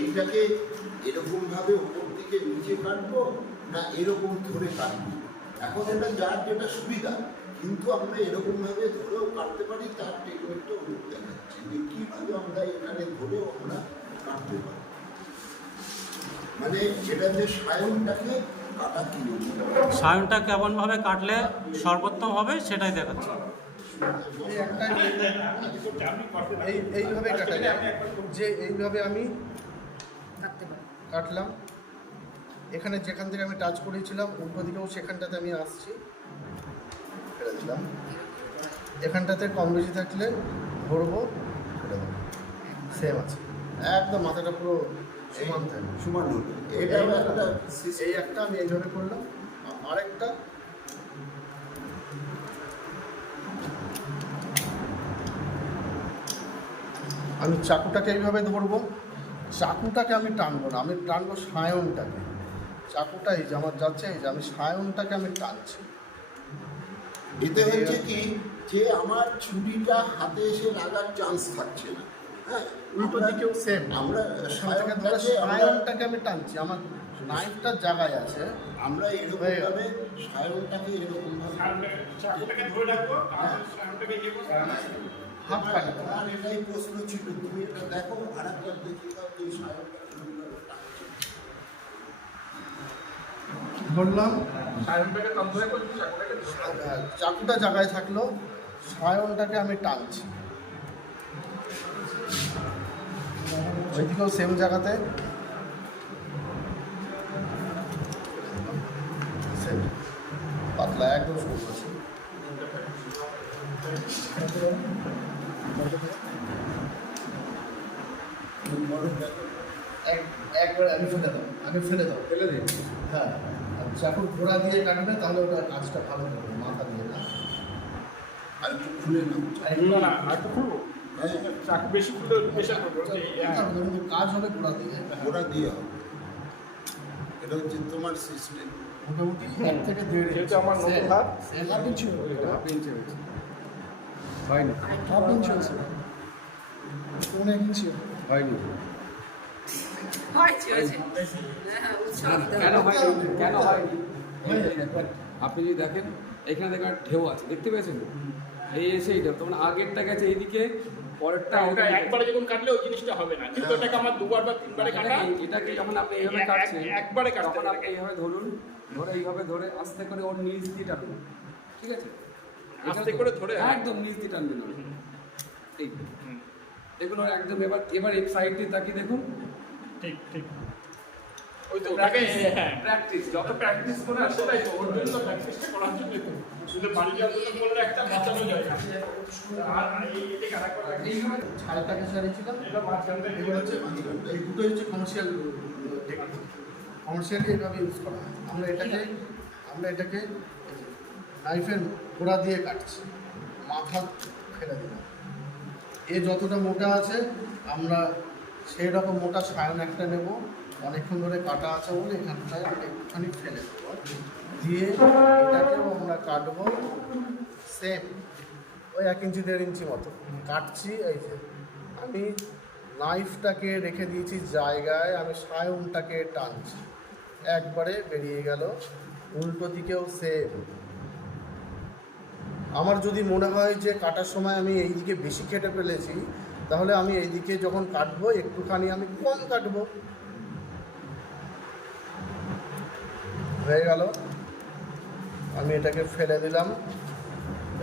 এইটাকে এরকমভাবে উপর থেকে নিচে কাটবো না এরকম ধরে কাটবো। এখন এটা যার যেটা সুবিধা, কিন্তু আমরা এরকমভাবে ধরেও কাটতে পারি। তার টেকনিকটা উল্টো দেখাচ্ছি যে কীভাবে আমরা এখানে ধরেও আমরা কাটতে পারি, মানে এটা যে সায়নটাকে কাটা কিরকম, সায়নটা কেমনভাবে কাটলে সর্বোত্তম হবে সেটাই দেখাচ্ছি। এইভাবে কাটা যায়, যে এইভাবে আমি কাটলাম, এখানে যেখান থেকে আমি টাচ করেছিলাম উল্টো দিকেও সেখানটাতে আমি আসছি, ফেলে দিলাম। এখানটাতে কম বেশি থাকলে ধরবো, ফেলে দেবো, সেম আছে, একদম মাথাটা পুরো সমান থাকে, সমান হলো। এটাও একটা এই একটা আমি এইভাবে করলাম। আরেকটা আমি চাকুটাকে এইভাবে ধরবো, চাকুটাকে আমি টানবো না, আমি টানবো সায়নটাকে। চাকুটা এই যে আমার যাচ্ছে, এই যে আমি সায়নটাকে আমি টানছি। এতে হচ্ছে কি যে আমার ছুরিটা হাতে এসে লাগার চান্স থাকছে না। হ্যাঁ, উল্টো দিকেও সেম, আমরা সায়নটাকে আমি টানছি, আমার নাইফটার জায়গায় আছে। আমরা এরকমভাবে সায়নটাকে এরকমভাবে হাত পানি আর এটাই প্রশ্ন ছিল, তুমি এটা দেখো আর একবার দেখি দাও যে সায়নটা কিরকমভাবে টানছে। ধরলাম, চাকুটা জায়গায় থাকলো, সায়নটাকে আমি টানছি, ওইদিকেও সেম জায়গাতে সেম, পাতলা একদম সরু আছে। একবার আমি ফেলে দাও, ফেলে দিই। হ্যাঁ, আর চাকুর ঘোড়া দিয়ে কাটবে তাহলে ওটা কাজটা ভালো করবে, মাথা দিয়ে না। আর একটু খুলে নাও, চাকু বেশি খুলে প্রেশার করবে, কাজ হবে ঘোড়া দিয়ে। ওরা দিয়ে হবে। এটা হচ্ছে তোমার সিস্টেম। মোটামুটি 1 থেকে 1.5 যেহেতু আমার নতুন হাত, হাফ ইঞ্চি হয়েছে, হয়নি, হাফ ইঞ্চি হয়েছে, 1 ইঞ্চি হয়নি। কেন হয়নি? কেন হয়নি? হয়ে যাবে। আপনি যদি দেখেন এখানে দেখেন ঢেউ আছে, দেখতে পেয়েছেন? এই এসে এই ঢেউ, তখন আগেরটা গেছে এইদিকে, পরেরটা ওটা একবারে যখন কাটলে ওই জিনিসটা হবে না, কিন্তু ওটাকে আমার দুবার বা তিনবারে কাটা, এটাকে যখন আপনি এইভাবে কাটছেন, একবারে কাটতে তখন হবে। আপনি এইভাবে ধরুন, ধরে এইভাবে ধরে আস্তে করে ওর নিচ দিয়ে টানবেন, ঠিক আছে? আস্তে করে ধরে, একদম নিচ দিয়ে টানবেন ওর। ঠিক, এগুলো একদম এবার এই সাইডটি তাকিয়ে দেখুন। ঠিক ঠিক ওই তো ওটাকে প্র্যাকটিস, যত প্র্যাকটিস করে আসে তাই তো, ওর জন্য প্র্যাকটিসটা করার জন্য তো শুধু বাড়ি যাওয়ার জন্য করলে একটা বাঁচানো যায় আর এই কাটা এইভাবে ছালটাকে সারিয়েছিলাম। এটা মাঝখান থেকে এগুলো হচ্ছে এই দুটোই হচ্ছে কমার্শিয়াল টেকনিক, কমার্শিয়ালি এইভাবে ইউজ করা হয়। আমরা এটাকে নাইফের গোড়া দিয়ে কাটছি, মাথা ফেলে দিলাম। এ যতটা মোটা আছে আমরা সেই রকম মোটা সায়ন একটা নেব, অনেকক্ষণ ধরে কাটা আছে বলে এখানটায় একটুখানি ফেলে দেবো, দিয়ে এটাকেও আমরা কাটবো সেম ওই 1 ইঞ্চি 1.5 ইঞ্চি মতো কাটছি। এই যে আমি নাইফটাকে রেখে দিয়েছি জায়গায়, আমি সায়নটাকে টানছি, একবারে বেরিয়ে গেল। উল্টো দিকেও সেম। আমার যদি মনে হয় যে কাটার সময় আমি এই দিকে বেশি কেটে ফেলেছি, তাহলে আমি এই দিকে যখন কাটবো একটুখানি আমি কম কাটবো। হয়ে গেল, আমি এটাকে ফেলে দিলাম।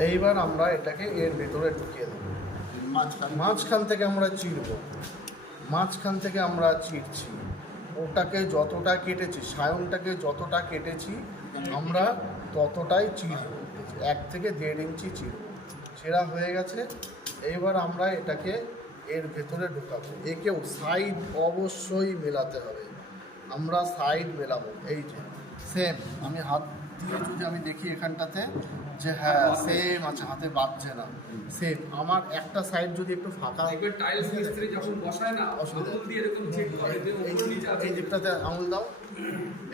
এইবার আমরা এটাকে এর ভেতরে ঢুকিয়ে দেবো। মাঝখান থেকে আমরা চিরবো, মাঝখান থেকে আমরা চিরছি। ওটাকে যতটা কেটেছি, সায়নটাকে যতটা কেটেছি আমরা ততটাই চিরব, 1 থেকে 1.5 ইঞ্চি চিরব। ছেঁড়া হয়ে গেছে, এইবার আমরা এটাকে এর ভেতরে ঢুকাবো। একেও সাইড অবশ্যই মেলাতে হবে, আমরা সাইড মেলাবো। এই যে সেম, আমি হাত দিয়ে যদি আমি দেখি এখানটাতে যে হ্যাঁ সেম আছে, হাতে বাজছে না, সেম। আমার একটা সাইড যদি একটু ফাঁকা, একবার টাইলস মিস্ত্রি যখন বসায় না, অসুবিধা আঙুল দিয়ে এরকম চেক করে যে উপর নিচে আছে। এই দিকটাতে আঙুল দাও,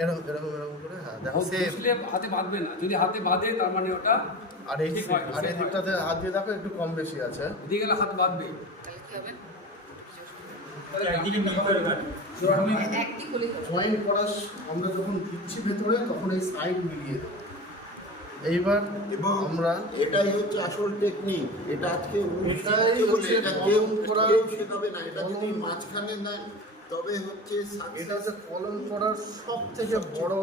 এরকম এরকম এরকম করে, হ্যাঁ দেখো সেম। বসলে হাতে বাঁধবে না, যদি হাতে বাঁধে তার মানে ওটা আর এই আর এই দিকটাতে হাত দিয়ে দেখো একটু কম বেশি আছে, দিয়ে গেলে হাত বাঁধবে। একদিকে মিল করবেন এবার আমি একদিক হলেই হবে। জয়েন করার আমরা যখন দিচ্ছি ভেতরে তখন এই সাইড মিলিয়ে দেবো। এইবার এবং আমরা এটাই হচ্ছে আসল টেকনিক। এটা আজকে এটাই হচ্ছে এটা কেউ কলম করা। কেউ শেখাবে না। এটা যদি মাঝখানে নেন তবে হচ্ছে এটা success। হচ্ছে কলম করার সব থেকে বড়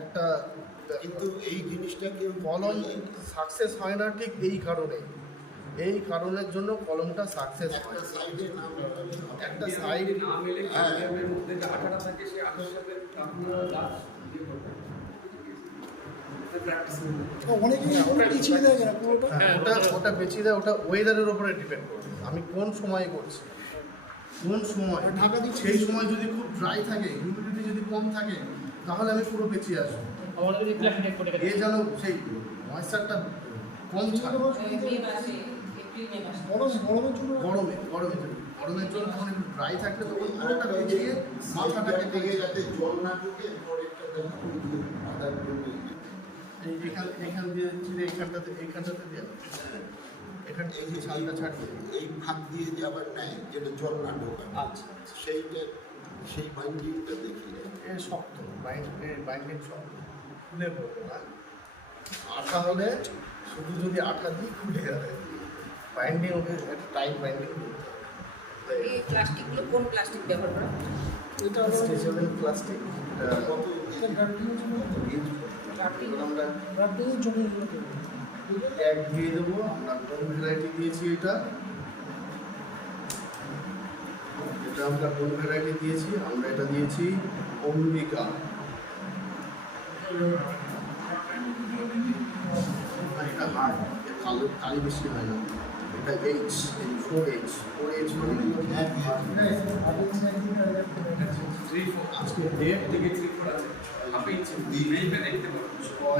একটা কিন্তু এই জিনিসটা কেউ কলম সাকসেস হয় না ঠিক এই কারণে। এই কারণের জন্য কলমটা সাকসেস একটা হয়। সাইডে নাম লাগালে হবে। একটা সাইড না মেলে ক্যামেরার মধ্যে যে আঠাটা থাকে সেই আঠার সাথে আপনারা গাছ দিয়ে করবেন প্র্যাকটিস অনেকেই পিছিয়ে দেয় কেন পুরোটা? ওটা বেঁচিয়ে দেয়, ওটা ওয়েদারের উপরে ডিপেন্ড করে। আমি কোন সময় করছি, কোন সময় ঢাকা দিচ্ছি। সেই সময় যদি খুব ড্রাই থাকে, হিউমিডিটি যদি কম থাকে, তাহলে আমি পুরো পেঁচিয়ে আসবো। আমাদের যদি ক্লাসিক করে এ যেন সেই ময়েশ্চারটা কম ছাড়ে। মে মাসে, এপ্রিল মে মাসে। গরমের জন্য গরমের জন্য তখন একটু ড্রাই থাকলে তখন পুরোটা আরেকটা পেঁচিয়ে মাথাটাকে থেকে যাতে জল না ঢুকে পরেরটা দেখা আদার জন্য এইখান দিয়ে চিড়ে এইখানটাতে দিয়ে এখান এই থেকে যে ছালটা ছাড়িয়ে এই ভাগ দিয়ে যে আবার নেয় যেটা জল না ঢোকায়। আচ্ছা সেইটা সেই বাইন্ডিংটা দেখিয়ে এ শক্ত বাইন্ডিং শক্ত, খুলে পড়বে না। আঠা হলে শুধু যদি আঠা দিই খুলে যাবে। বাইন্ডিং ওকে একটা টাইট বাইন্ডিং করতে হবে। এই প্লাস্টিকগুলো কোন প্লাস্টিক ব্যবহার করা? এটা হলো স্ট্রেচেবল প্লাস্টিক কত এটা গার্ডেনিংয়ের জন্য আমরা গার্ডেনিংয়ের জন্য এগুলো করবো। ট্যাগ দিয়ে দেবো। আমরা কোন ভ্যারাইটি দিয়েছি এটা আমরা কোন ভ্যারাইটি দিয়েছি, আমরা এটা দিয়েছি অম্বিকা। এটা হার্ড, কালি বেশি হয় না। এটা এইচ, 4H মানে আজকে ডেট থেকে 3-4 আছে হাফ ইঞ্চি এইটা দেখতে পারো ছয়